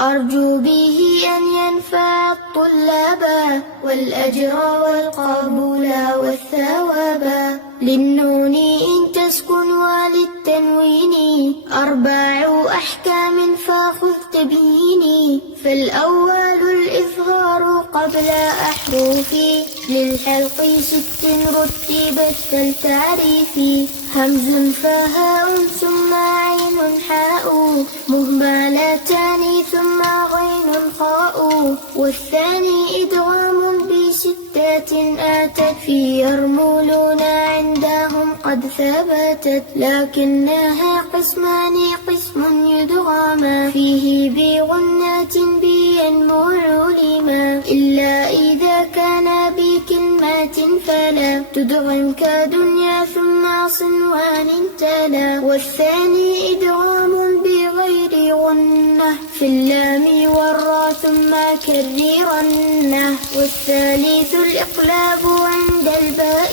أرجو به أن ينفع الطلاب والأجر والقبول والثواب. للنون إن تسكن وللتنوين 4 أحكام فخذ تبييني. فالأول الإظهار قبل أحرفي للحلق 6 رتبت فالتعريف. همز فهاء ثم عين حاء مهملتان ثم غين خاء. والثاني إدغام ب6 آتت في يرملون عندهم قد ثبتت. لكنها قسمان قسم يدغم فيه بغنة بينمو علما إلا إذا كان بكلمات فلا تدغم كدنيا ثم صنوان تلا. والثاني إدغام بغير غنة في اللام والراء ثم كررنه. والثالث الإقلاب عند الباء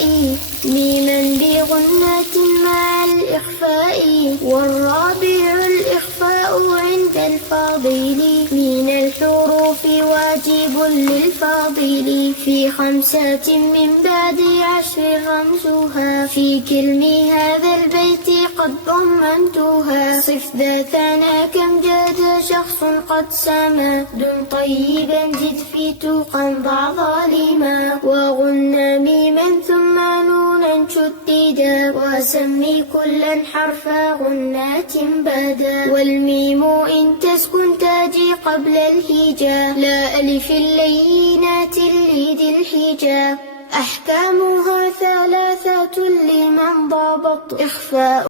ميما بغنة مع الإخفاء. والرابع الإخفاء عند الفاضل من الحروف واجب للفاضل في 5 من بعد 10 رمزها. في كلم هذا البيت قد ضمنتها. صف ذاتنا كم جاد شخص قد سما دم طيبا زد في توقا ضع ظالما. وغن ميما ثم نونا شددا وسمي كلا حرف غنات بدا. والميم إن تسكن تاجي قبل الهجا لا ألف اللينات لذي الحجا. أحكامها 3 لمن ضبط إخفاء